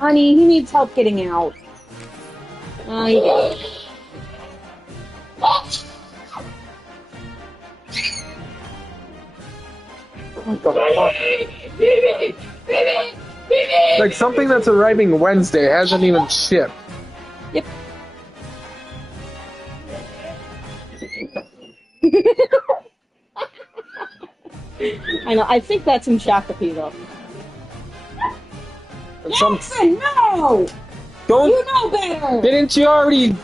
Honey, he needs help getting out. Oh, you got it. What the fuck? Like something that's arriving Wednesday hasn't even shipped. Yep. I know. I think that's in Shakopee, though. Jackson, no! Don't. You know better! Didn't you already?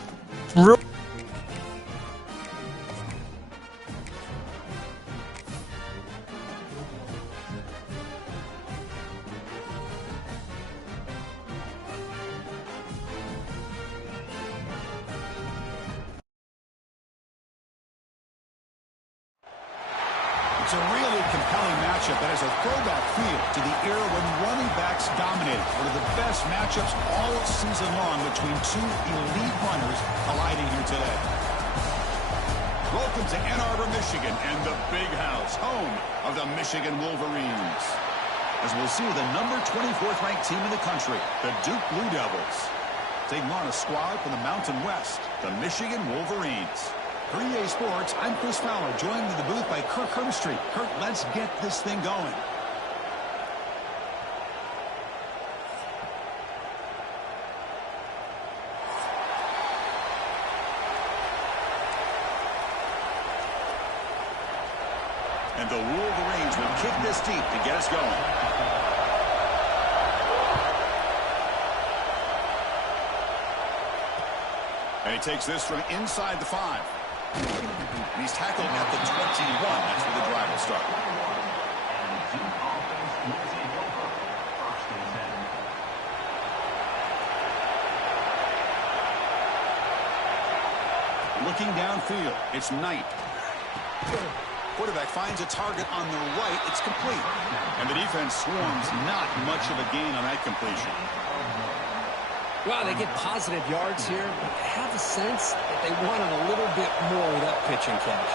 It's a really compelling matchup that has a throwback feel to the era when running backs dominated. One of the best matchups all season long between two elite runners colliding here today. Welcome to Ann Arbor, Michigan, and the Big House, home of the Michigan Wolverines. As we'll see the number 24th ranked team in the country, the Duke Blue Devils, taking on a squad from the Mountain West, the Michigan Wolverines. For EA Sports, I'm Chris Fowler, joined in the booth by Kirk Herbstreit. Kirk, let's get this thing going. And the Wolverines will kick this deep to get us going. And he takes this from inside the 5. And he's tackled at the 21. That's where the drive will start. Looking downfield, it's Knight. Quarterback finds a target on the right. It's complete. And the defense swarms. Not much of a gain on that completion. Well, they get positive yards here, but I have a sense that they wanted a little bit more with that pitch and catch.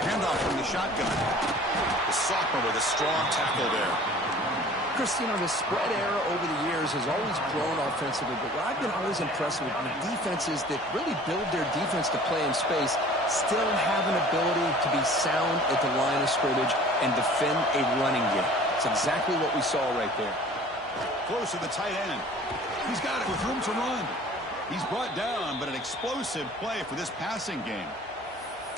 Handoff from the shotgun. The sophomore with a strong tackle there. Christine, the spread era over the years has always grown offensively, but what I've been always impressed with defenses that really build their defense to play in space still have an ability to be sound at the line of scrimmage and defend a running game. It's exactly what we saw right there. Close to the tight end. He's got it with room to run. He's brought down, but an explosive play for this passing game.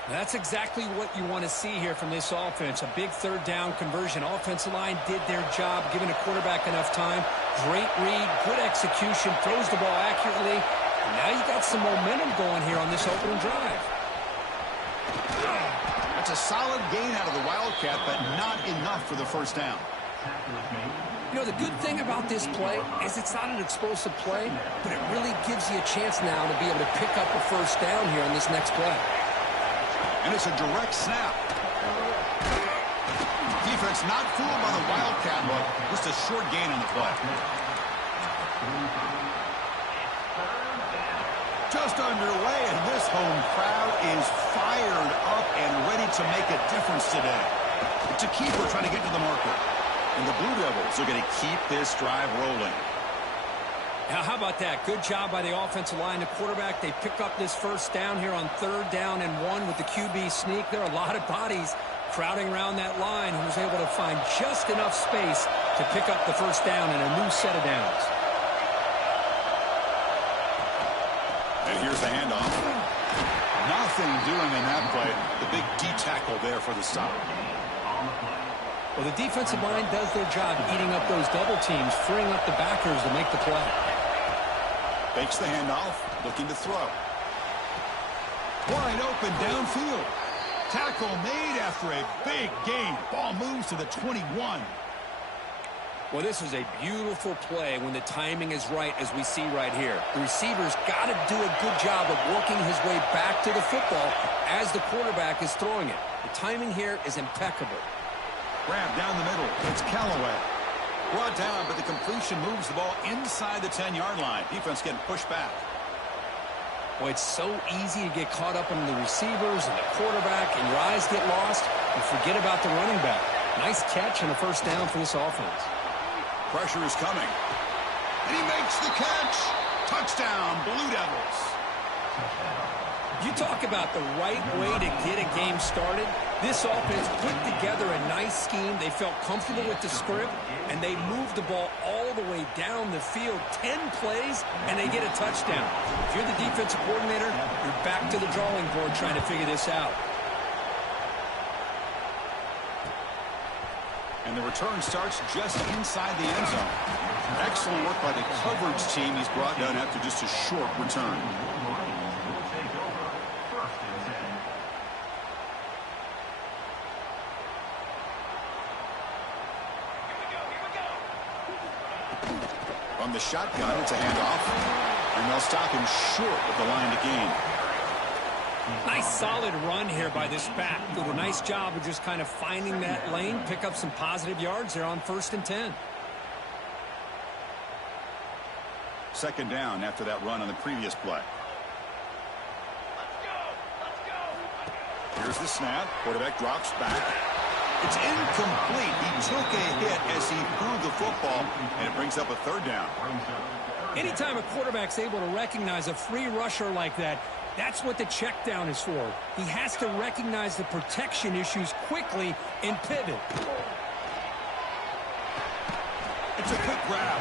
That's exactly what you want to see here from this offense. A big third down conversion. Offensive line did their job, giving the quarterback enough time. Great read, good execution, throws the ball accurately. And now you got some momentum going here on this opening drive. That's a solid gain out of the Wildcat, but not enough for the first down. You know, the good thing about this play is it's not an explosive play, but it really gives you a chance now to be able to pick up a first down here on this next play. And it's a direct snap. Defense not fooled by the Wildcat look. Just a short gain on the play. Just underway, and this home crowd is fired up and ready to make a difference today. It's a keeper trying to get to the marker. And the Blue Devils are going to keep this drive rolling. Now, how about that? Good job by the offensive line. The quarterback, they pick up this first down here on 3rd down and 1 with the QB sneak. There are a lot of bodies crowding around that line who was able to find just enough space to pick up the first down in a new set of downs. And here's the handoff. Nothing doing in that play. The big D tackle there for the stop. Well, the defensive line does their job eating up those double teams, freeing up the backers to make the play. Fakes the handoff, looking to throw. Wide open downfield. Tackle made after a big gain. Ball moves to the 21. Well, this is a beautiful play when the timing is right, as we see right here. The receiver's got to do a good job of working his way back to the football as the quarterback is throwing it. The timing here is impeccable. Grab down the middle. It's Callaway. Brought down, but the completion moves the ball inside the 10-yard line. Defense getting pushed back. Well, it's so easy to get caught up in the receivers and the quarterback, and your eyes get lost and forget about the running back. Nice catch and a first down for this offense. Pressure is coming. And he makes the catch. Touchdown, Blue Devils. You talk about the right way to get a game started. This offense put together a nice scheme. They felt comfortable with the script, and they moved the ball all the way down the field. 10 plays, and they get a touchdown. If you're the defensive coordinator, you're back to the drawing board trying to figure this out. And the return starts just inside the end zone. Excellent work by the coverage team. He's brought down after just a short return. From the shotgun, it's a handoff. And they'll stop him short of the line to gain. Nice solid run here by this back. Did a nice job of just kind of finding that lane, pick up some positive yards there on 1st and 10. Second down after that run on the previous play. Here's the snap. Quarterback drops back. It's incomplete. He took a hit as he threw the football, and it brings up a third down. Anytime a quarterback's able to recognize a free rusher like that, that's what the check down is for. He has to recognize the protection issues quickly and pivot. It's a quick grab.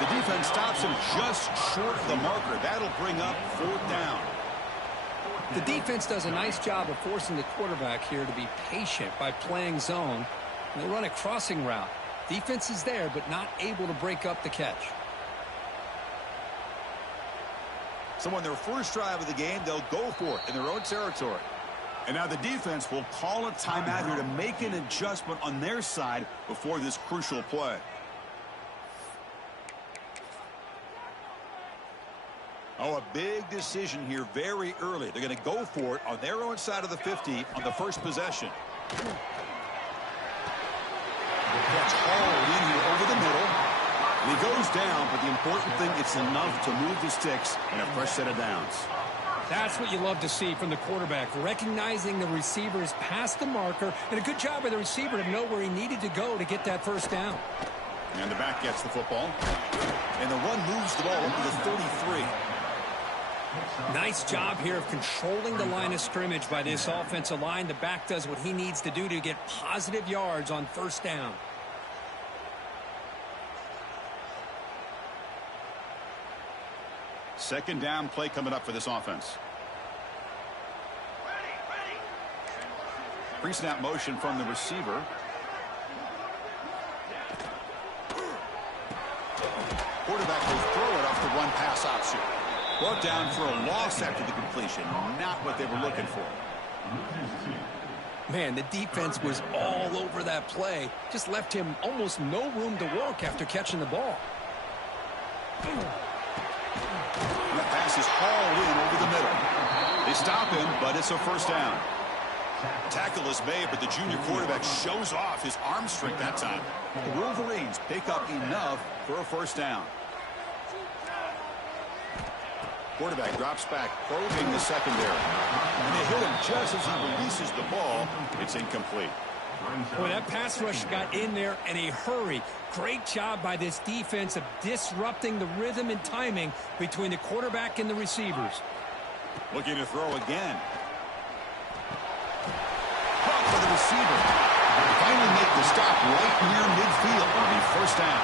The defense stops him just short of the marker. That'll bring up 4th down. The defense does a nice job of forcing the quarterback here to be patient by playing zone. They run a crossing route. Defense is there, but not able to break up the catch. So on their first drive of the game, they'll go for it in their own territory. And now the defense will call a timeout here to make an adjustment on their side before this crucial play. Oh, a big decision here very early. They're going to go for it on their own side of the 50 on the first possession. That's hauled in here over the middle. And he goes down, but the important thing, it's enough to move the sticks and a fresh set of downs. That's what you love to see from the quarterback, recognizing the receiver is past the marker, and a good job by the receiver to know where he needed to go to get that first down. And the back gets the football. And the run moves the ball up to the 33. Nice job here of controlling the line of scrimmage by this offensive line. The back does what he needs to do to get positive yards on 1st down. Second down play coming up for this offense. Pre-snap motion from the receiver. Quarterback will throw it off the run pass option. Brought down for a loss after the completion. Not what they were looking for. Man, the defense was all over that play. Just left him almost no room to work after catching the ball. That pass is hauled in over the middle. They stop him, but it's a first down. Tackle is made, but the junior quarterback shows off his arm strength that time. The Wolverines pick up enough for a first down. Quarterback drops back, probing the secondary. And they hit him just as he releases the ball. It's incomplete. Boy, that pass rush got in there in a hurry. Great job by this defense of disrupting the rhythm and timing between the quarterback and the receivers. Looking to throw again. Caught for the receiver. Finally make the stop right near midfield. It'll be first down.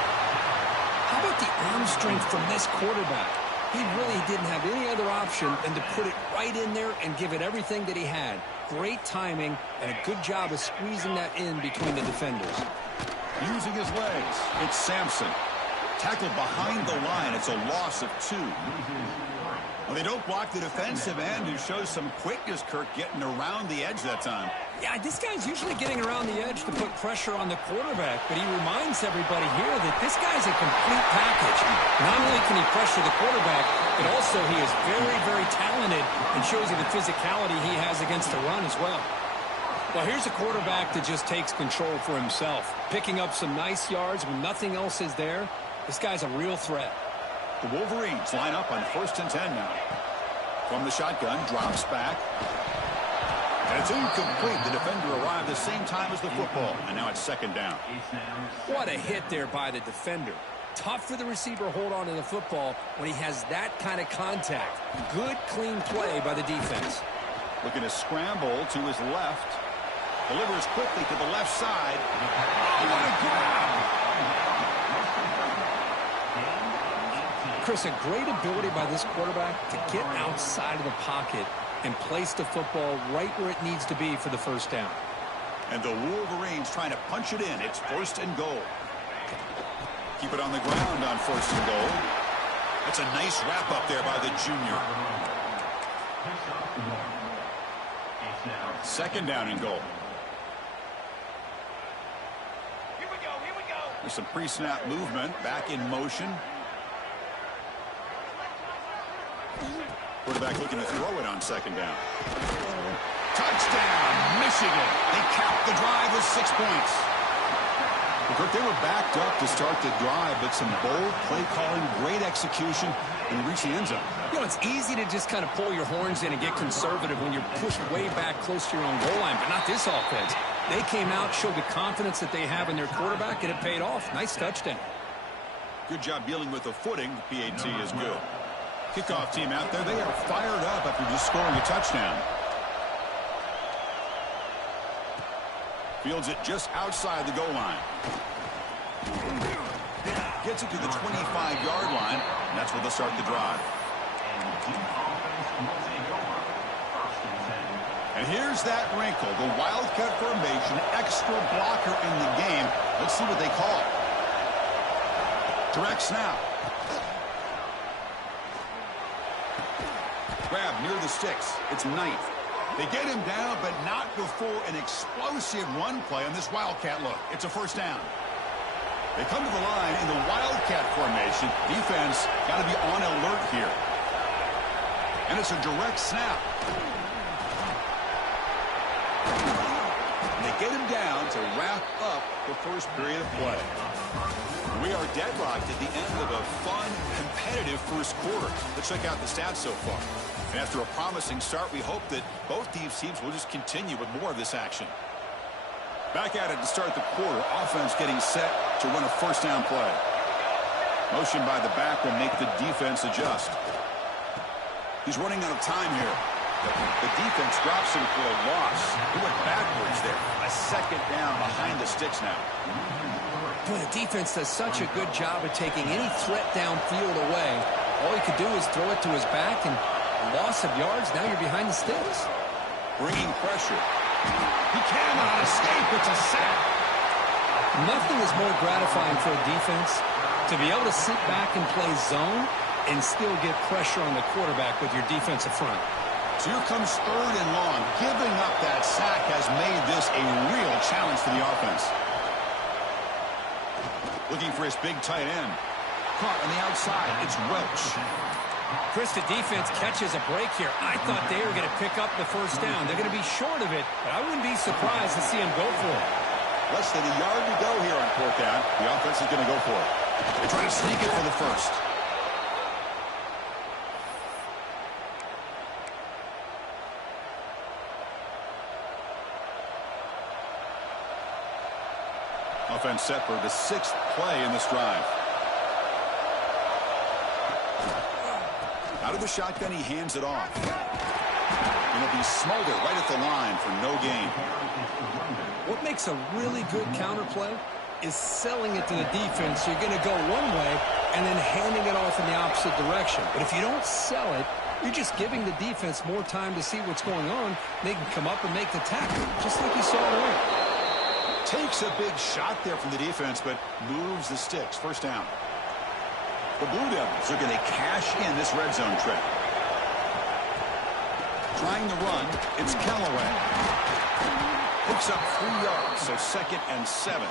How about the arm strength from this quarterback? He really didn't have any other option than to put it right in there and give it everything that he had. Great timing and a good job of squeezing that in between the defenders. Using his legs, it's Sampson. Tackled behind the line. It's a loss of 2. Well, they don't block the defensive end, who shows some quickness, Kirk, getting around the edge that time. Yeah, this guy's usually getting around the edge to put pressure on the quarterback, but he reminds everybody here that this guy's a complete package. Not only can he pressure the quarterback, but also he is very, very talented and shows you the physicality he has against the run as well. Well, here's a quarterback that just takes control for himself, picking up some nice yards when nothing else is there. This guy's a real threat. The Wolverines line up on 1st and 10 now. From the shotgun, drops back. And it's incomplete. The defender arrived the same time as the football, and now it's second down. What a hit there by the defender. Tough for the receiver to hold on to the football when he has that kind of contact. Good, clean play by the defense. Looking to scramble to his left. Delivers quickly to the left side. Oh, what a grab! Chris, a great ability by this quarterback to get outside of the pocket and place the football right where it needs to be for the first down. And the Wolverines trying to punch it in. It's first and goal. Keep it on the ground on first and goal. That's a nice wrap up there by the junior. Second down and goal. Here we go. There's some pre-snap movement. Back in motion. Quarterback looking to throw it on second down. Touchdown, Michigan. They capped the drive with 6 points. Kirk, they were backed up to start the drive, but some bold play calling, great execution, and reach the end zone. You know, it's easy to just kind of pull your horns in and get conservative when you're pushed way back close to your own goal line, but not this offense. They came out, showed the confidence that they have in their quarterback, and it paid off. Nice touchdown. Good job dealing with the footing. PAT is good. Kickoff team out there. They are fired up after just scoring a touchdown. Fields it just outside the goal line. Gets it to the 25-yard line, and that's where they'll start the drive. And here's that wrinkle, the Wildcat formation, extra blocker in the game. Let's see what they call. Direct snap. Grab near the sticks. It's Knight. They get him down, but not before an explosive run play on this Wildcat look. It's a first down. They come to the line in the Wildcat formation. Defense got to be on alert here. And it's a direct snap. And they get him down to wrap up the first period of play. We are deadlocked at the end of a fun, competitive first quarter. Let's check out the stats so far. And after a promising start, we hope that both these teams will just continue with more of this action. Back at it to start the quarter. Offense getting set to run a first down play. Motion by the back will make the defense adjust. He's running out of time here. The defense drops him for a loss. He went backwards there. A second down behind the sticks now. Boy, the defense does such a good job of taking any threat downfield away. All he could do is throw it to his back, and a loss of yards, now you're behind the sticks. Bringing pressure. He cannot escape. It's a sack. Nothing is more gratifying for a defense to be able to sit back and play zone and still get pressure on the quarterback with your defensive front. So here comes third and long. Giving up that sack has made this a real challenge for the offense. Looking for his big tight end. Caught on the outside. It's Roach. Chris, the defense catches a break here. I thought they were going to pick up the first down. They're going to be short of it, but I wouldn't be surprised to see them go for it. Less than a yard to go here on fourth down. The offense is going to go for it. They try to sneak it for the first. Offense set for the sixth play in this drive. Out of the shotgun, he hands it off. It'll be Smolder right at the line for no gain. What makes a really good counter play is selling it to the defense. You're going to go one way and then handing it off in the opposite direction. But if you don't sell it, you're just giving the defense more time to see what's going on. They can come up and make the tackle, just like you saw earlier. Takes a big shot there from the defense, but moves the sticks. First down. The Blue Devils are going to cash in this red zone trip. Trying to run, it's Callaway. Picks up 3 yards, so 2nd and 7.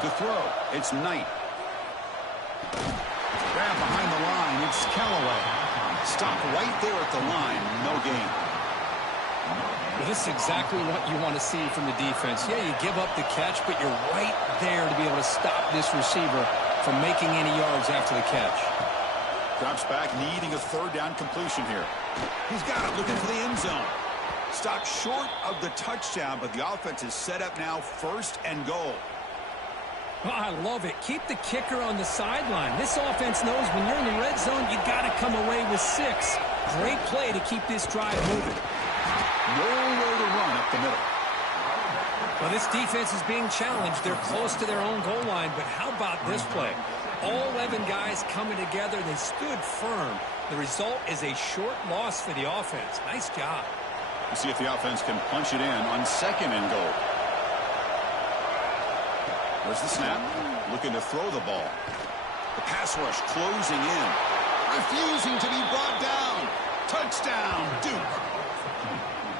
To throw, it's Knight. Grab behind the line, it's Callaway. Stop right there at the line, no gain. Well, this is exactly what you want to see from the defense. Yeah, you give up the catch, but you're right there to be able to stop this receiver from making any yards after the catch. Drops back, needing a third down completion here. He's got it, looking for the end zone. Stopped short of the touchdown, but the offense is set up now, 1st and goal. Oh, I love it. Keep the kicker on the sideline. This offense knows when you're in the red zone, you got to come away with 6. Great play to keep this drive moving. Nowhere to run up the middle. Well, this defense is being challenged. They're close to their own goal line, but how about this play? All 11 guys coming together. They stood firm. The result is a short loss for the offense. Nice job. We'll see if the offense can punch it in on 2nd and goal. There's the snap. Looking to throw the ball. The pass rush closing in. Refusing to be brought down. Touchdown, Duke.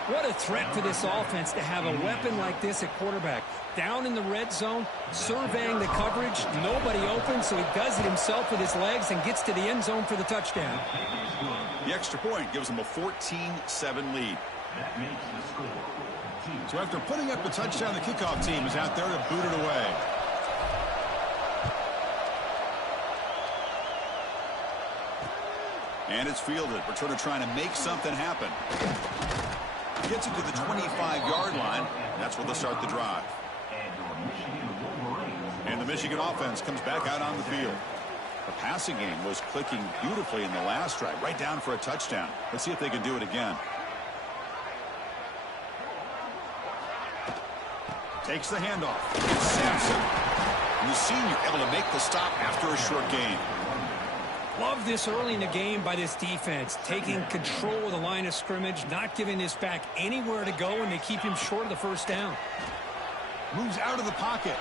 What a threat for this offense to have a weapon like this at quarterback. Down in the red zone, surveying the coverage. Nobody open, so he does it himself with his legs and gets to the end zone for the touchdown. The extra point gives them a 14-7 lead. So after putting up the touchdown, the kickoff team is out there to boot it away. And it's fielded. Returner trying to make something happen. Gets it to the 25-yard line. That's where they'll start the drive. And the Michigan offense comes back out on the field. The passing game was clicking beautifully in the last drive, right down for a touchdown. Let's see if they can do it again. Takes the handoff. It's Sampson. And the senior able to make the stop after a short gain. Love this early in the game by this defense, taking control of the line of scrimmage, not giving this back anywhere to go, and they keep him short of the 1st down. Moves out of the pocket.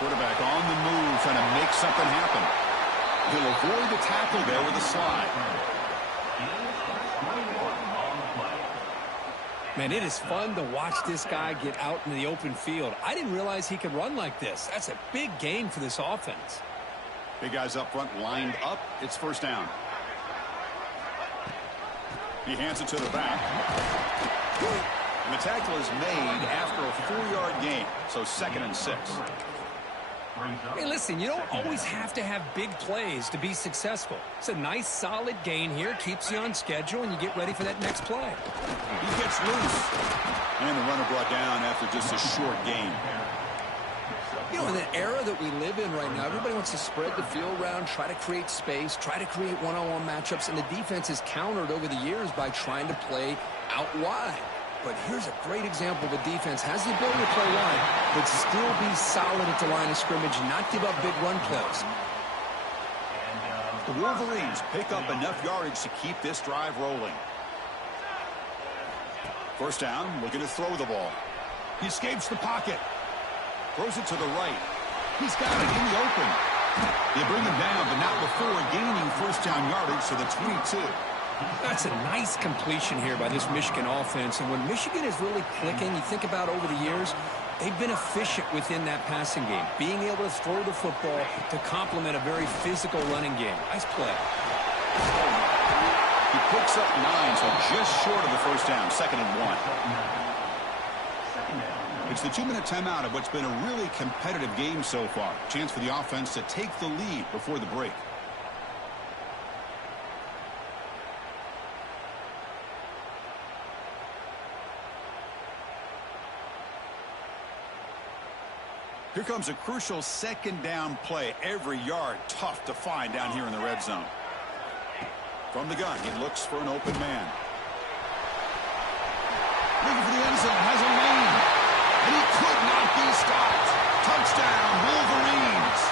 Quarterback on the move, trying to make something happen. He'll avoid the tackle there with a slide. Man, it is fun to watch this guy get out into the open field. I didn't realize he could run like this. That's a big gain for this offense. Big guys up front lined up. It's 1st down. He hands it to the back. And the tackle is made after a 4-yard gain. So 2nd and 6. Hey, listen, you don't always have to have big plays to be successful. It's a nice, solid gain here. Keeps you on schedule, and you get ready for that next play. He gets loose. And the runner brought down after just a short gain. You know, in the era that we live in right now, everybody wants to spread the field around, try to create space, try to create one-on-one matchups, and the defense is countered over the years by trying to play out wide. But here's a great example of a defense has the ability to play wide, but still be solid at the line of scrimmage and not give up big run plays. The Wolverines pick up enough yardage to keep this drive rolling. 1st down, looking to throw the ball. He escapes the pocket. Throws it to the right. He's got it in the open. They bring him down, but not before gaining 1st down yardage to the 22. That's a nice completion here by this Michigan offense. And when Michigan is really clicking, you think about over the years, they've been efficient within that passing game, being able to throw the football to complement a very physical running game. Nice play. He picks up 9, so just short of the 1st down, 2nd and 1. It's the 2-minute timeout of what's been a really competitive game so far. Chance for the offense to take the lead before the break. Here comes a crucial 2nd down play. Every yard tough to find down here in the red zone. From the gun, he looks for an open man. Looking for the end zone, has a lane. And he could not be stopped. Touchdown, Wolverines.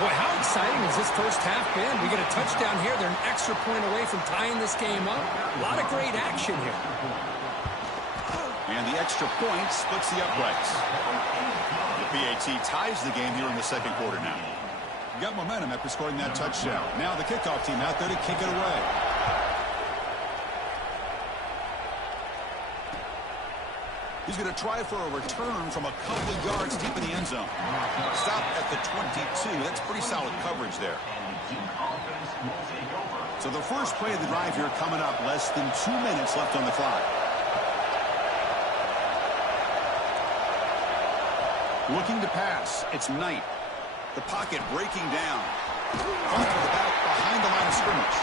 Boy, how exciting has this 1st half been? We get a touchdown here. They're an extra point away from tying this game up. A lot of great action here. And the extra point splits the uprights. The PAT ties the game here in the 2nd quarter now. Got momentum after scoring that touchdown. Now the kickoff team out there to kick it away. He's going to try for a return from a couple of yards deep in the end zone. Stop at the 22. That's pretty solid coverage there. So the first play of the drive here coming up. Less than 2 minutes left on the clock. Looking to pass. It's Knight. The pocket breaking down. Off to the back behind the line of scrimmage.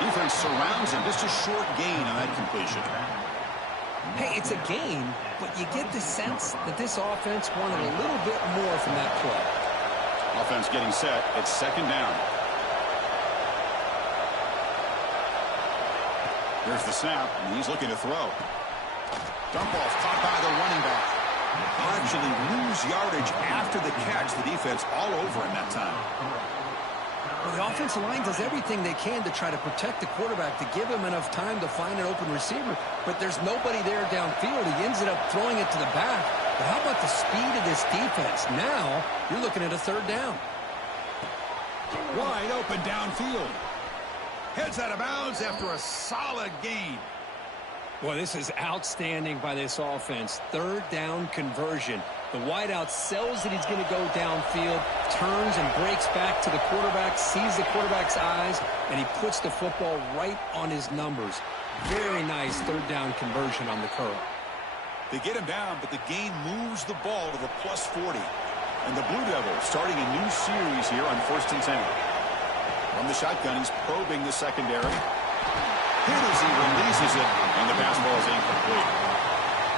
Defense surrounds him. Just a short gain on that completion. Hey, it's a gain, but you get the sense that this offense wanted a little bit more from that play. Offense getting set. It's second down. Here's the snap, and he's looking to throw. Dump off caught by the running back. He'll actually lose yardage after the catch. The defense all over him that time. Well, the offensive line does everything they can to try to protect the quarterback, to give him enough time to find an open receiver, but there's nobody there downfield. He ends up throwing it to the back. But how about the speed of this defense? Now you're looking at a third down. Wide open downfield. Heads out of bounds after a solid gain. Well, this is outstanding by this offense. Third down conversion. The wideout sells that he's going to go downfield, turns and breaks back to the quarterback, sees the quarterback's eyes, and he puts the football right on his numbers. Very nice third down conversion on the curl. They get him down, but the gain moves the ball to the +40. And the Blue Devils starting a new series here on 1st and 10. From the shotgun, he's probing the secondary. Hit as he releases it, and the pass ball is incomplete.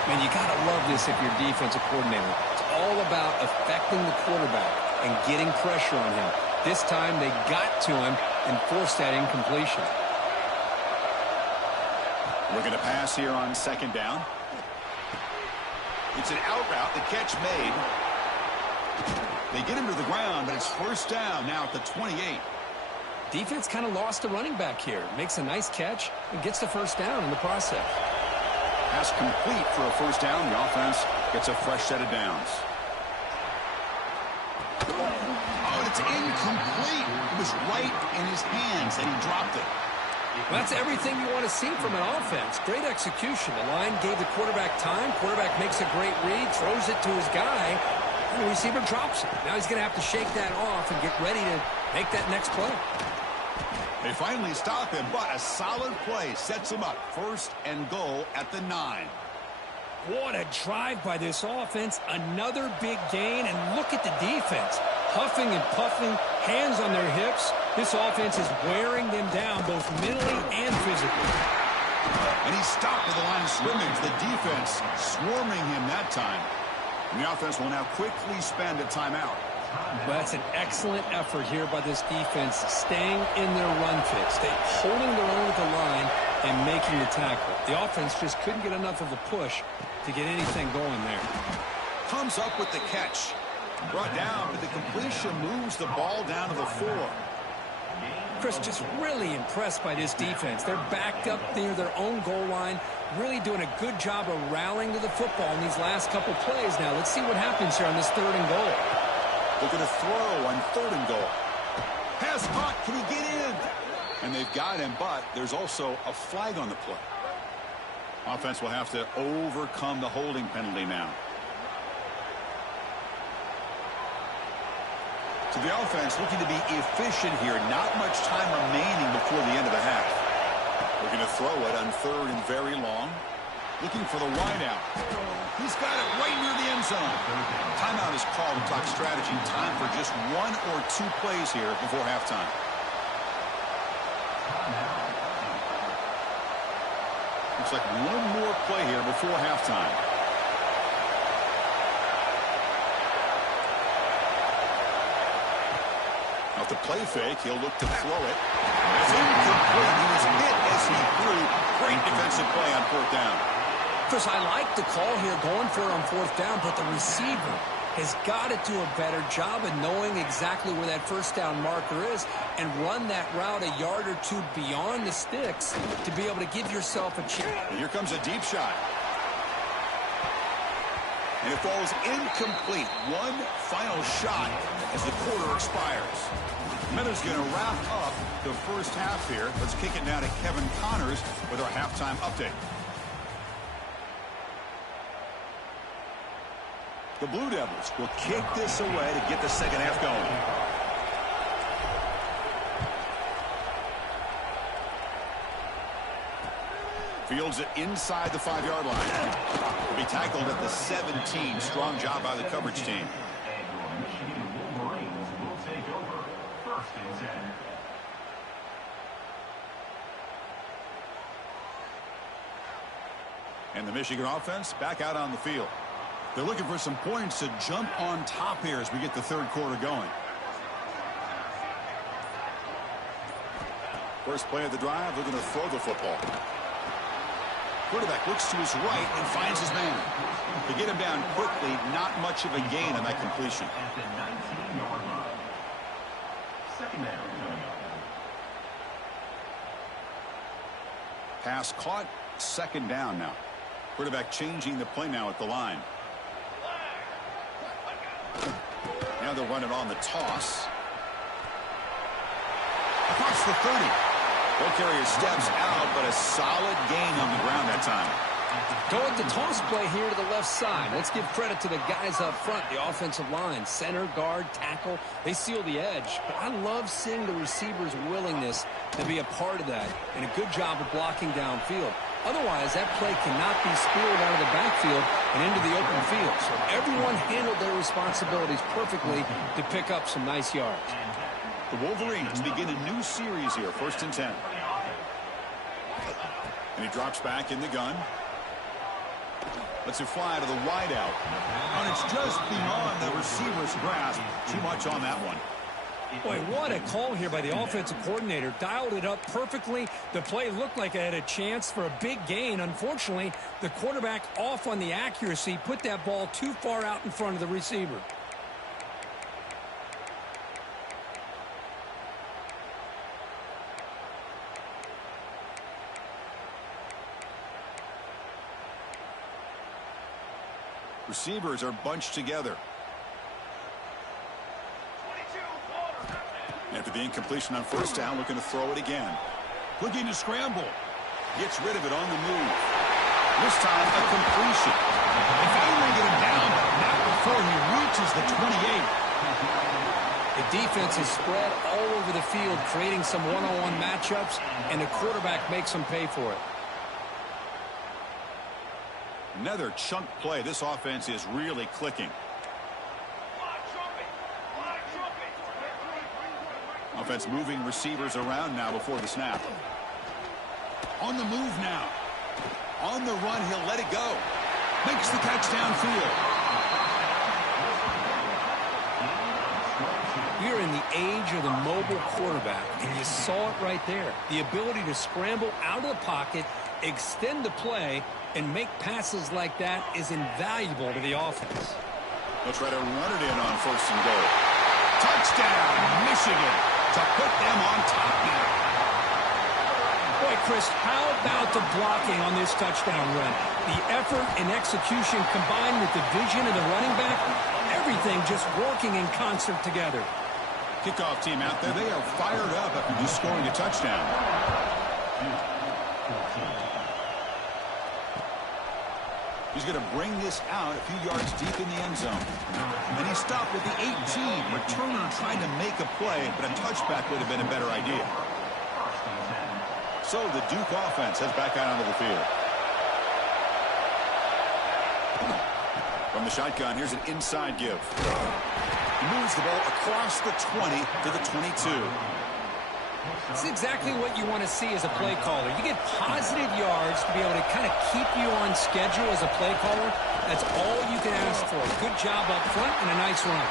Man, you got to love this if you're defensive coordinator. It's all about affecting the quarterback and getting pressure on him. This time they got to him and forced that incompletion. Looking to pass here on second down. It's an out route. The catch made. They get him to the ground, but it's first down now at the 28. Defense kind of lost the running back here. Makes a nice catch and gets the first down in the process. Pass complete for a first down. The offense gets a fresh set of downs. Oh, it's incomplete. It was right in his hands, and he dropped it. Well, that's everything you want to see from an offense. Great execution. The line gave the quarterback time. Quarterback makes a great read, throws it to his guy, and the receiver drops it. Now he's going to have to shake that off and get ready to make that next play. They finally stop him, but a solid play sets him up. First and goal at the 9. What a drive by this offense. Another big gain, and look at the defense. Huffing and puffing, hands on their hips. This offense is wearing them down both mentally and physically. And he stopped at the line of scrimmage. The defense swarming him that time. And the offense will now quickly spend a timeout. Well, that's an excellent effort here by this defense, staying in their run fix. They're holding their own at the line and making the tackle. The offense just couldn't get enough of a push to get anything going there. Comes up with the catch. Brought down, but the completion moves the ball down to the 4. Chris, just really impressed by this defense. They're backed up near their own goal line, really doing a good job of rallying to the football in these last couple plays. Now, let's see what happens here on this 3rd and goal. Looking to throw on 3rd and goal. Pass caught. Can he get in? And they've got him, but there's also a flag on the play. Offense will have to overcome the holding penalty now. So the offense looking to be efficient here. Not much time remaining before the end of the half. Looking to throw it on 3rd and very long. Looking for the wideout. He's got it right near the end zone. Timeout is called to talk strategy. Time for just 1 or 2 plays here before halftime. Looks like one more play here before halftime. Off the play fake, he'll look to throw it. It's incomplete. He was hit as he threw. Great defensive play on 4th down. Chris, I like the call here going for it on 4th down, but the receiver has got to do a better job of knowing exactly where that 1st down marker is and run that route a yard or 2 beyond the sticks to be able to give yourself a chance. Here comes a deep shot. And it falls incomplete. One final shot as the quarter expires. Meadows going to wrap up the first half here. Let's kick it now to Kevin Connors with our halftime update. The Blue Devils will kick this away to get the second half going. Fields it inside the 5-yard line. Will be tackled at the 17. Strong job by the coverage team. And the Michigan offense back out on the field. They're looking for some points to jump on top here as we get the third quarter going. First play of the drive, looking to throw the football. Quarterback looks to his right and finds his man. To get him down quickly, not much of a gain on that completion. Pass caught, second down now. Quarterback changing the play now at the line. Now they'll run it on the toss. Across the 30. Ball carrier steps out, but a solid gain on the ground that time. Going to toss play here to the left side. Let's give credit to the guys up front, the offensive line. Center, guard, tackle, they seal the edge. But I love seeing the receiver's willingness to be a part of that. And a good job of blocking downfield. Otherwise, that play cannot be spilled out of the backfield and into the open field. So everyone handled their responsibilities perfectly to pick up some nice yards. The Wolverines begin a new series here, 1st and 10. And he drops back in the gun. Lets it fly to the wideout. And it's just beyond the receiver's grasp. Too much on that one. Boy, what a call here by the offensive coordinator. Dialed it up perfectly. The play looked like it had a chance for a big gain. Unfortunately, the quarterback off on the accuracy, put that ball too far out in front of the receiver. Receivers are bunched together. After the incompletion on first down, looking to throw it again. Looking to scramble. Gets rid of it on the move. This time, a completion. They finally get him down, but not before he reaches the 28. The defense is spread all over the field, creating some one-on-one matchups, and the quarterback makes them pay for it. Another chunk play. This offense is really clicking. Offense moving receivers around now before the snap. On the move now. On the run, he'll let it go. Makes the catch downfield. We're in the age of the mobile quarterback, and you saw it right there. The ability to scramble out of the pocket, extend the play, and make passes like that is invaluable to the offense. They'll try to run it in on 1st and goal. Touchdown, Michigan, to put them on top now. Boy, Chris, how about the blocking on this touchdown run? The effort and execution combined with the vision of the running back, everything just working in concert together. Kickoff team out there, they are fired up after just scoring a touchdown. He's going to bring this out a few yards deep in the end zone. And he stopped at the 18. Returner trying to make a play, but a touchback would have been a better idea. So the Duke offense heads back out onto the field. From the shotgun, here's an inside give. He moves the ball across the 20 to the 22. It's exactly what you want to see as a play caller. You get positive yards to be able to kind of keep you on schedule as a play caller. That's all you can ask for. Good job up front and a nice run.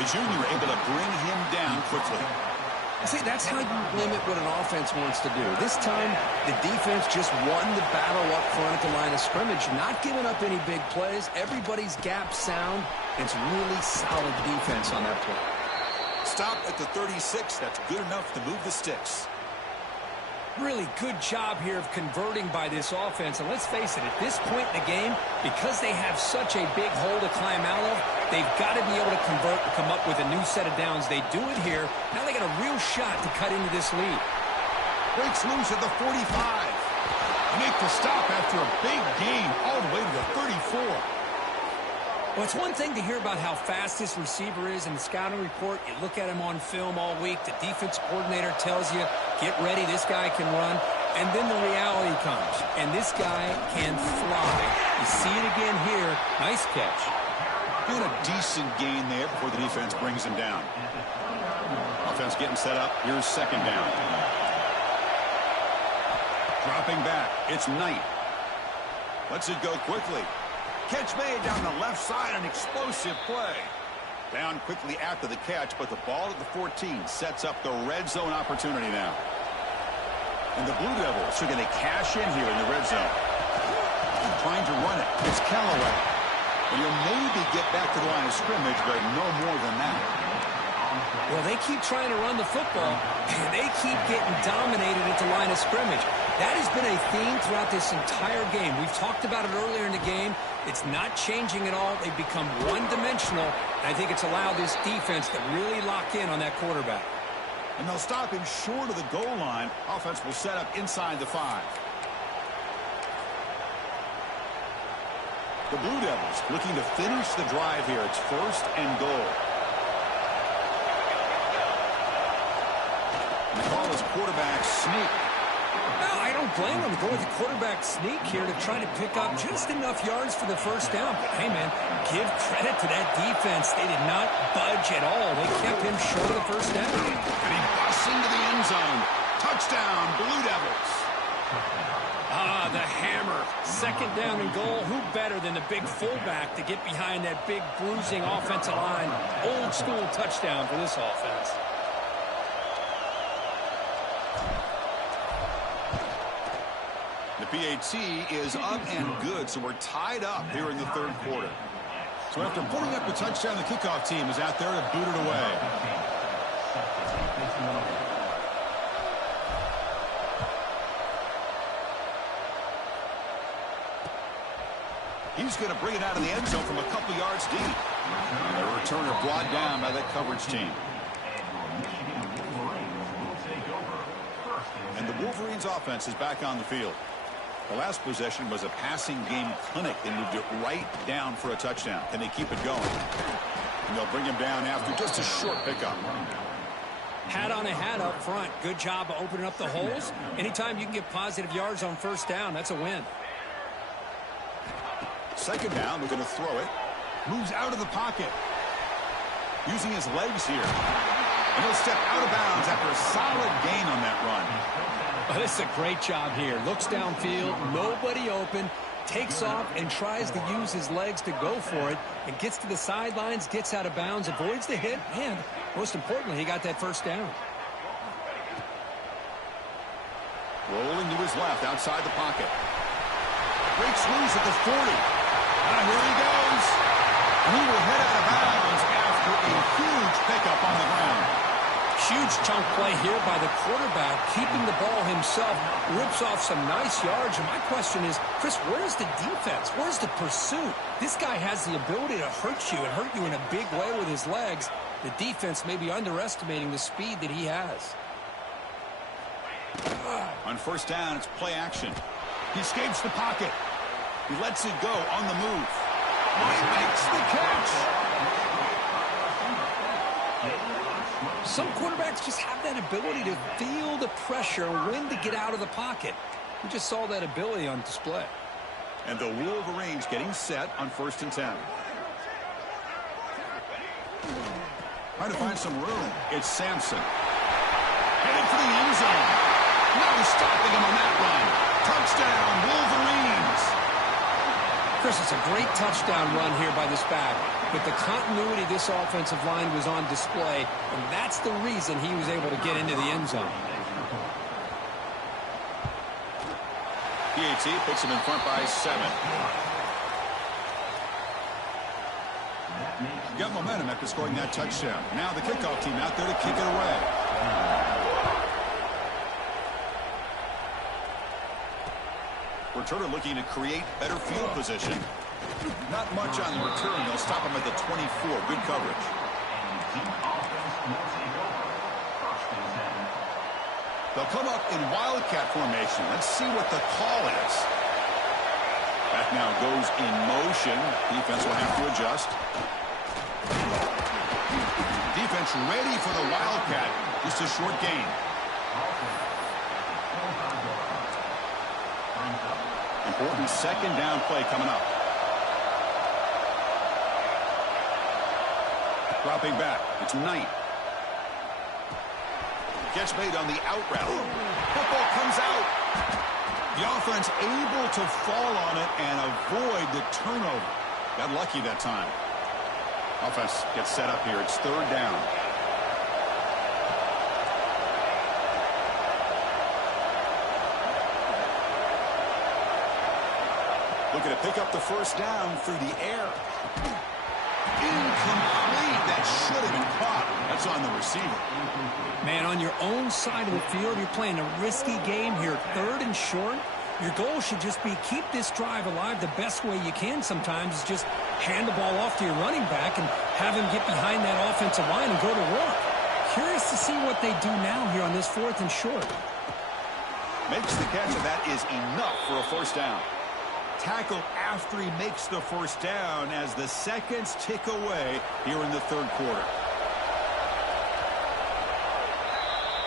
The junior able to bring him down quickly. See, that's how you limit what an offense wants to do. This time, the defense just won the battle up front at the line of scrimmage, not giving up any big plays. Everybody's gap sound. It's really solid defense on that play. Stop at the 36. That's good enough to move the sticks. Really good job here of converting by this offense. And let's face it, at this point in the game, because they have such a big hole to climb out of, they've got to be able to convert and come up with a new set of downs. They do it here. Now they got a real shot to cut into this lead. Breaks loose at the 45. Make the stop after a big gain all the way to the 34. Well, it's one thing to hear about how fast this receiver is in the scouting report. You look at him on film all week. The defense coordinator tells you, get ready, this guy can run. And then the reality comes, and this guy can fly. You see it again here. Nice catch. Doing a decent gain there before the defense brings him down. Offense getting set up. Here's second down. Dropping back. It's Knight. Lets it go quickly. Catch made down the left side, an explosive play. Down quickly after the catch, but the ball at the 14 sets up the red zone opportunity now. And the Blue Devils are going to cash in here in the red zone. Trying to run it. It's Callaway. And he'll maybe get back to the line of scrimmage, but no more than that. Well, they keep trying to run the football, and they keep getting dominated at the line of scrimmage. That has been a theme throughout this entire game. We've talked about it earlier in the game. It's not changing at all. They've become one-dimensional, and I think it's allowed this defense to really lock in on that quarterback. And they'll stop him short of the goal line. Offense will set up inside the 5. The Blue Devils looking to finish the drive here. It's 1st and goal. And the call is quarterback sneak. No, I don't blame them to go with the quarterback sneak here to try to pick up just enough yards for the first down. But, hey, man, give credit to that defense. They did not budge at all. They kept him short of the first down. And he busts into the end zone. Touchdown, Blue Devils. Ah, the hammer. 2nd down and goal. Who better than the big fullback to get behind that big bruising offensive line? Old school touchdown for this offense. The PAT is up and good, so we're tied up here in the 3rd quarter. So after putting up a touchdown, the kickoff team is out there to boot it away. He's going to bring it out of the end zone from a couple yards deep. And the returner brought down by that coverage team. And the Wolverines offense is back on the field. The last possession was a passing game clinic. They moved it right down for a touchdown. Can they keep it going? And they'll bring him down after just a short pickup. Hat on a hat up front. Good job of opening up the holes. Anytime you can get positive yards on first down, that's a win. 2nd down, they're going to throw it. Moves out of the pocket. Using his legs here. And he'll step out of bounds after a solid gain on that run. Oh, this is a great job here. Looks downfield, nobody open, takes off and tries to use his legs to go for it, and gets to the sidelines, gets out of bounds, avoids the hit, and most importantly, he got that first down. Rolling to his left outside the pocket. Breaks loose at the 40. And here he goes. And he will head out of bounds after a huge pickup on the ground. Huge chunk play here by the quarterback, keeping the ball himself, rips off some nice yards. And my question is, Chris, where's the defense? Where's the pursuit? This guy has the ability to hurt you and hurt you in a big way with his legs. The defense may be underestimating the speed that he has. On first down, it's play action. He escapes the pocket. He lets it go on the move. He makes the catch. Some quarterbacks just have that ability to feel the pressure and when to get out of the pocket. We just saw that ability on display. And the Wolverines getting set on 1st and 10. Trying to find some room. It's Sampson. Headed for the end zone. No stopping him on that run. Touchdown, Wolverines. Chris, it's a great touchdown run here by this back. But the continuity of this offensive line was on display, and that's the reason he was able to get into the end zone. PAT puts him in front by 7. Got momentum after scoring that touchdown. Now the kickoff team out there to kick it away. Returner looking to create better field position. Not much on the return. They'll stop him at the 24. Good coverage. They'll come up in Wildcat formation. Let's see what the call is. That now goes in motion. Defense will have to adjust. Defense ready for the Wildcat. Just a short gain. Important 2nd down play coming up. Dropping back. It's Knight. Catch made on the out route. Football comes out. The offense able to fall on it and avoid the turnover. Got lucky that time. Offense gets set up here. It's third down. Looking to pick up the first down through the air. Incomplete. That should have been caught. That's on the receiver. Man, on your own side of the field, you're playing a risky game here. Third and short. Your goal should just be keep this drive alive the best way you can sometimes is just hand the ball off to your running back and have him get behind that offensive line and go to work. Curious to see what they do now here on this fourth and short. Makes the catch, and that is enough for a first down. Tackle after he makes the first down as the seconds tick away here in the third quarter.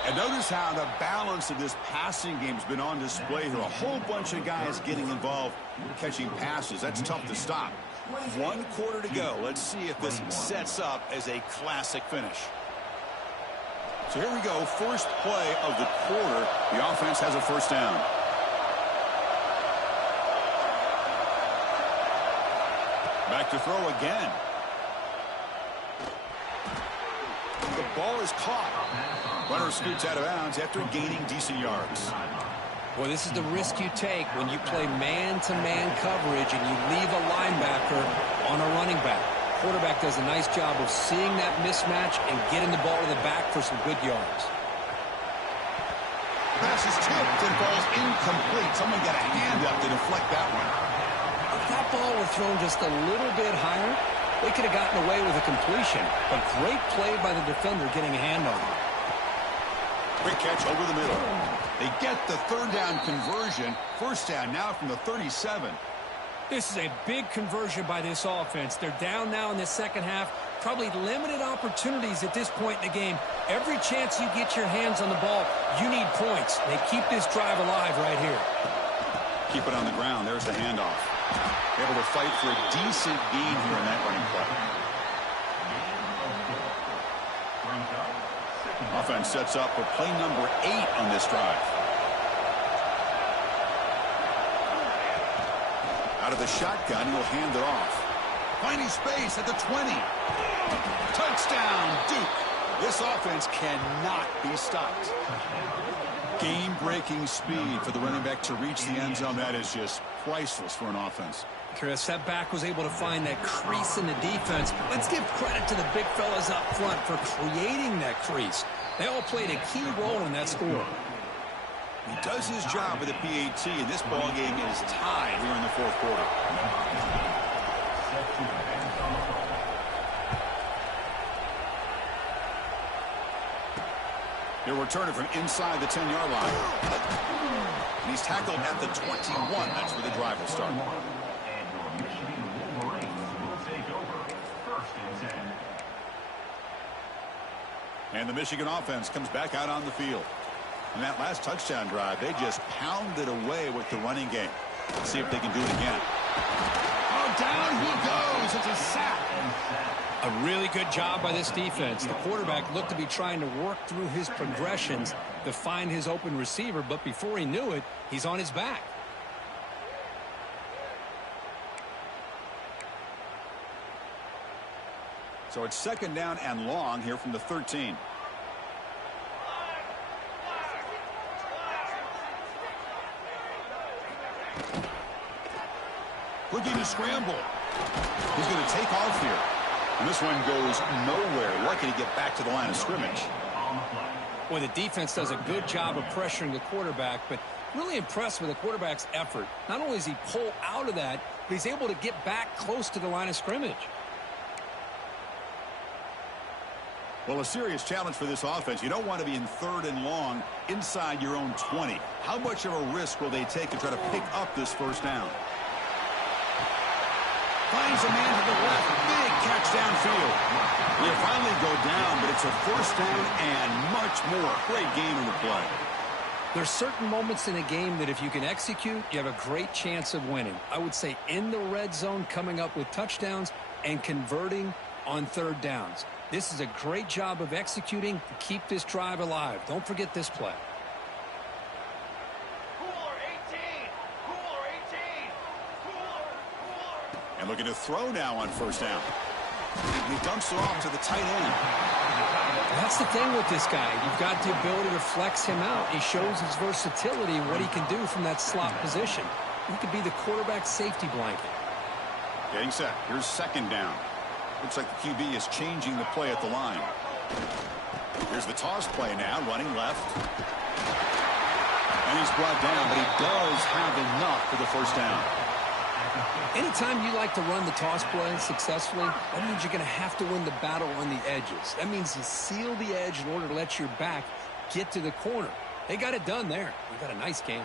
And notice how the balance of this passing game has been on display here. A whole bunch of guys getting involved catching passes. That's tough to stop. 1 quarter to go. Let's see if this sets up as a classic finish. So here we go. First play of the quarter. The offense has a first down. Back to throw again. The ball is caught. Runner scoots out of bounds after gaining decent yards. Well, this is the risk you take when you play man-to-man coverage and you leave a linebacker on a running back. Quarterback does a nice job of seeing that mismatch and getting the ball to the back for some good yards. Pass is tipped and falls incomplete. Someone got a hand up to deflect that one. If that ball were thrown just a little bit higher, they could have gotten away with a completion. But great play by the defender getting a hand on it. Quick catch over the middle. They get the third down conversion. First down now from the 37. This is a big conversion by this offense. They're down now in the second half. Probably limited opportunities at this point in the game. Every chance you get your hands on the ball, you need points. They keep this drive alive right here. Keep it on the ground. There's the handoff. Able to fight for a decent gain here in that running play. Offense sets up for play number 8 on this drive. Out of the shotgun, he'll hand it off. Finding space at the 20. Touchdown, Duke. This offense cannot be stopped. Game-breaking speed for the running back to reach the end zone. That is just priceless for an offense. Chris, that back was able to find that crease in the defense. Let's give credit to the big fellas up front for creating that crease. They all played a key role in that score. He does his job with the PAT, and this ball game is tied here in the fourth quarter. He'll return it from inside the 10-yard line. And he's tackled at the 21. That's where the drive will start. And the Michigan offense comes back out on the field. In that last touchdown drive, they just pounded away with the running game. Let's see if they can do it again. Oh, down he goes. It's a sack. A really good job by this defense. The quarterback looked to be trying to work through his progressions to find his open receiver, but before he knew it, he's on his back. So it's second down and long here from the 13. Looking to scramble. He's going to take off here. And this one goes nowhere. Lucky to get back to the line of scrimmage. Well, the defense does a good job of pressuring the quarterback, but really impressed with the quarterback's effort. Not only does he pull out of that, but he's able to get back close to the line of scrimmage. Well, a serious challenge for this offense. You don't want to be in third and long inside your own 20. How much of a risk will they take to try to pick up this first down? Finds a man to the left. Big catch downfield. He'll finally go down, but it's a first down and much more. Great game in the play. There's certain moments in a game that if you can execute, you have a great chance of winning. I would say in the red zone, coming up with touchdowns and converting on third downs. This is a great job of executing to keep this drive alive. Don't forget this play. Cooler 18. And looking to throw now on first down. And he dumps it off to the tight end. That's the thing with this guy. You've got the ability to flex him out. He shows his versatility and what he can do from that slot position. He could be the quarterback safety blanket. Getting set. Here's second down. Looks like the QB is changing the play at the line. Here's the toss play now, running left. And he's brought down, but he does have enough for the first down. Anytime you like to run the toss play successfully, that means you're going to have to win the battle on the edges. That means you seal the edge in order to let your back get to the corner. They got it done there. They got a nice game.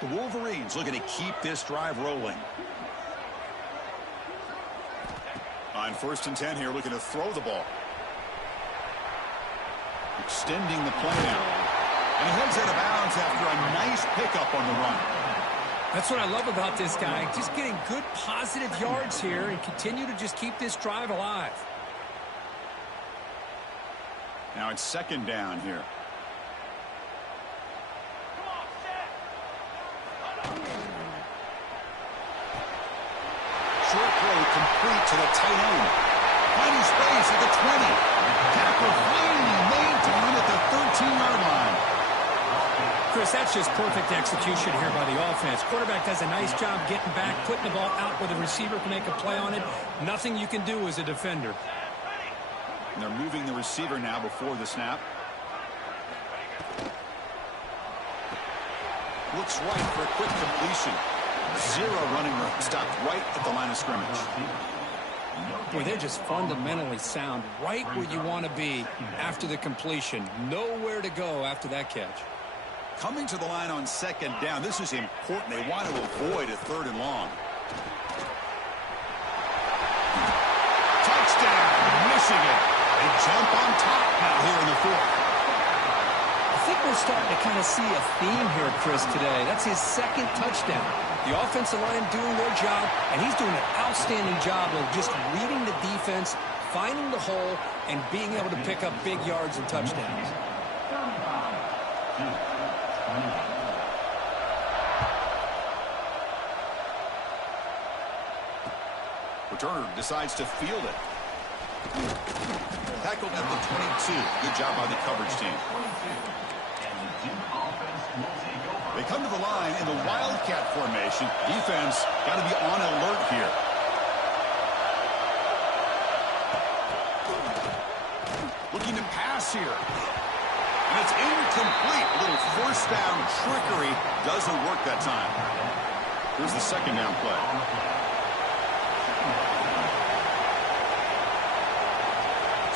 The Wolverines looking to keep this drive rolling. On first and 10 here, looking to throw the ball. Extending the play now. And he heads out of bounds after a nice pickup on the run. That's what I love about this guy. Just getting good positive yards here and continue to just keep this drive alive. Now it's second down here. Short throw complete to the tight end. Finding space at the 20. Tackle finally made to win at the 13-yard line. Chris, that's just perfect execution here by the offense. Quarterback does a nice job getting back, putting the ball out where the receiver can make a play on it. Nothing you can do as a defender. And they're moving the receiver now before the snap. Looks right for a quick completion. Zero running room. Stopped right at the line of scrimmage. Boy, they're just fundamentally sound. Right where you want to be after the completion. Nowhere to go after that catch. Coming to the line on second down. This is important. They want to avoid a third and long. Touchdown, Michigan. They jump on top now here in the fourth. I think we're starting to kind of see a theme here, Chris, today. That's his second touchdown. The offensive line doing their job, and he's doing an outstanding job of just reading the defense, finding the hole, and being able to pick up big yards and touchdowns. Returner decides to field it. Tackled at the 22. Good job by the coverage team. They come to the line in the Wildcat formation. Defense got to be on alert here. Looking to pass here. And it's incomplete. A little first down trickery doesn't work that time. Here's the second down play.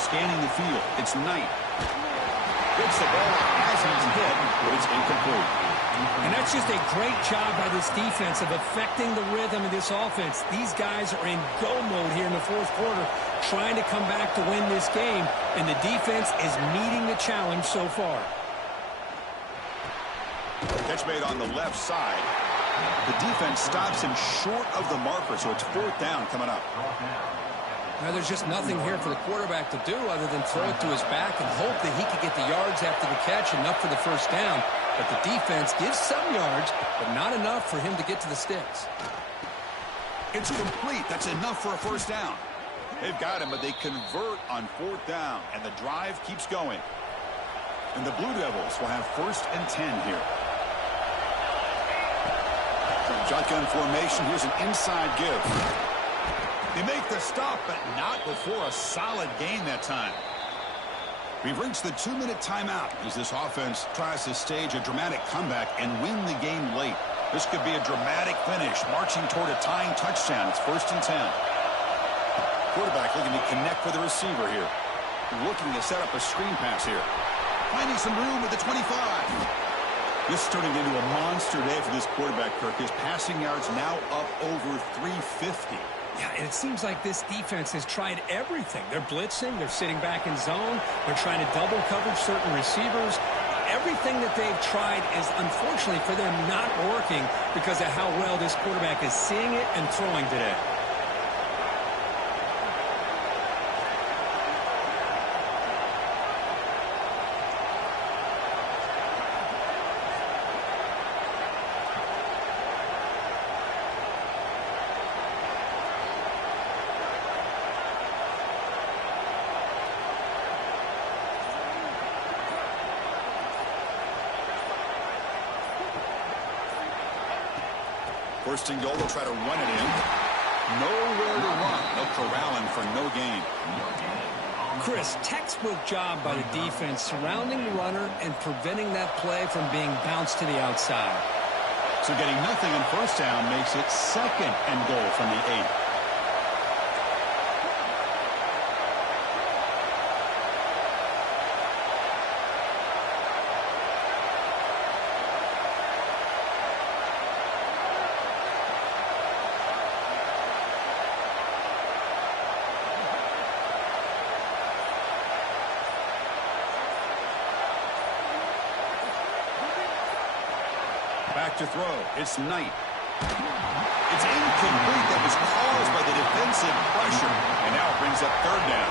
Scanning the field. It's Knight. Gets the ball as he's hit, but it's incomplete. And that's just a great job by this defense of affecting the rhythm of this offense. These guys are in go mode here in the fourth quarter, trying to come back to win this game, and the defense is meeting the challenge so far. Catch made on the left side. The defense stops him short of the marker, so it's fourth down coming up. Now, there's just nothing here for the quarterback to do other than throw it to his back and hope that he could get the yards after the catch, enough for the first down. But the defense gives some yards, but not enough for him to get to the sticks. It's complete. That's enough for a first down. They've got him, but they convert on fourth down, and the drive keeps going. And the Blue Devils will have first and 10 here. Shotgun formation. Here's an inside give. They make the stop, but not before a solid gain that time. We've reached the 2-minute timeout as this offense tries to stage a dramatic comeback and win the game late. This could be a dramatic finish, marching toward a tying touchdown. It's first and 10. Quarterback looking to connect with the receiver here. Looking to set up a screen pass here. Finding some room at the 25. This is turning into a monster day for this quarterback, Kirk. His passing yards now up over 350. Yeah, and it seems like this defense has tried everything. They're blitzing. They're sitting back in zone. They're trying to double coverage certain receivers. Everything that they've tried is, unfortunately for them, not working because of how well this quarterback is seeing it and throwing today. First and goal, they'll try to run it in. Nowhere to run. They'll corral him for no gain. Chris, textbook job by the defense surrounding the runner and preventing that play from being bounced to the outside. So getting nothing on first down makes it second and goal from the 8. Back to throw. It's Knight. It's incomplete. That was caused by the defensive pressure. And now it brings up third down.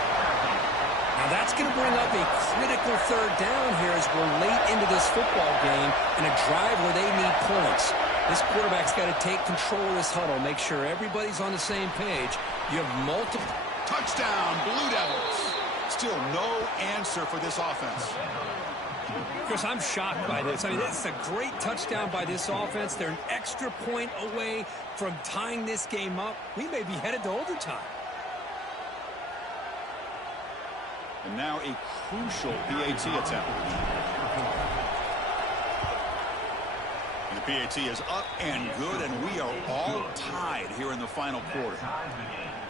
Now that's going to bring up a critical third down here as we're late into this football game in a drive where they need points. This quarterback's got to take control of this huddle, make sure everybody's on the same page. You have multiple... Touchdown, Blue Devils. Still no answer for this offense. Chris, I'm shocked by this. I mean, it's a great touchdown by this offense. They're an extra point away from tying this game up. We may be headed to overtime. And now a crucial PAT attempt. And the PAT is up and good, and we are all tied here in the final quarter.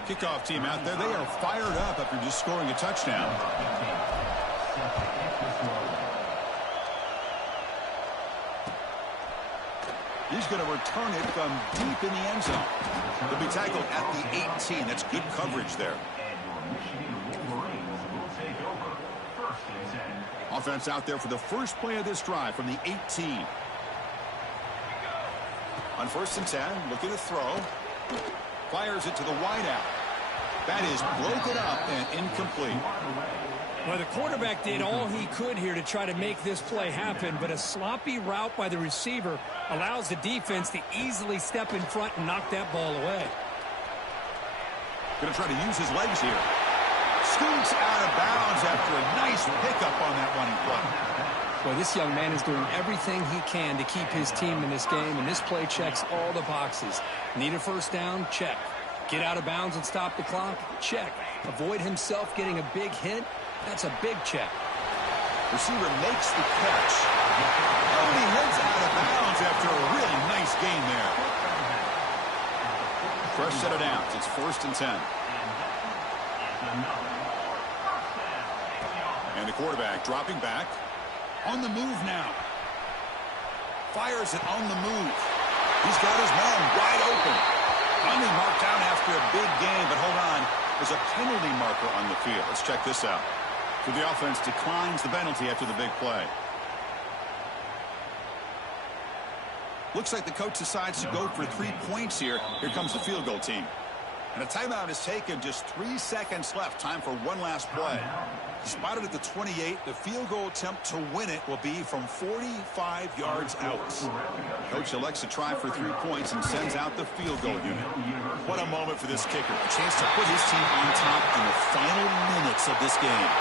Kickoff team out there, they are fired up after just scoring a touchdown. He's going to return it from deep in the end zone. He'll be tackled at the 18. That's good coverage there. Offense out there for the first play of this drive from the 18. On first and 10, looking to throw. Fires it to the wideout. That is broken up and incomplete. Well, the quarterback did all he could here to try to make this play happen, but a sloppy route by the receiver allows the defense to easily step in front and knock that ball away. Going to try to use his legs here. Scoots out of bounds after a nice pickup on that running play. Boy, this young man is doing everything he can to keep his team in this game, and this play checks all the boxes. Need a first down? Check. Get out of bounds and stop the clock? Check. Avoid himself getting a big hit? That's a big check. Receiver makes the catch. Oh, he heads out of bounds after a really nice gain there. Fresh set of downs. It's first and 10. And the quarterback dropping back. On the move now. Fires it on the move. He's got his man wide open. Finally marked down after a big gain, but hold on. There's a penalty marker on the field. Let's check this out. So the offense declines the penalty after the big play. Looks like the coach decides to go for 3 points here. Here comes the field goal team. And a timeout is taken. Just 3 seconds left. Time for one last play. Spotted at the 28. The field goal attempt to win it will be from 45 yards out. Coach elects to try for 3 points and sends out the field goal unit. What a moment for this kicker. A chance to put his team on top in the final minutes of this game.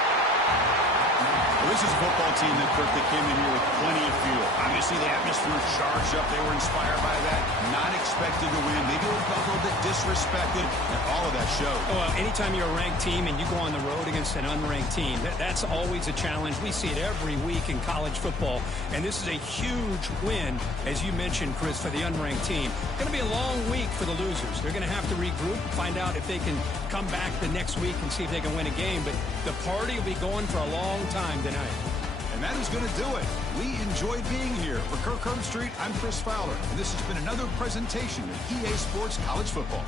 Well, this is a football team that came in here with plenty of fuel. Obviously, the atmosphere charged up. They were inspired by that. Not expected to win. Maybe a little bit disrespected, and all of that showed. Well, anytime you're a ranked team and you go on the road against an unranked team, that's always a challenge. We see it every week in college football, and this is a huge win, as you mentioned, Chris, for the unranked team. It's going to be a long week for the losers. They're going to have to regroup, find out if they can come back the next week and see if they can win a game. But the party will be going for a long time tonight. And that is going to do it. We enjoyed being here. For Kirk Herbstreit, I'm Chris Fowler, and this has been another presentation of EA Sports College Football.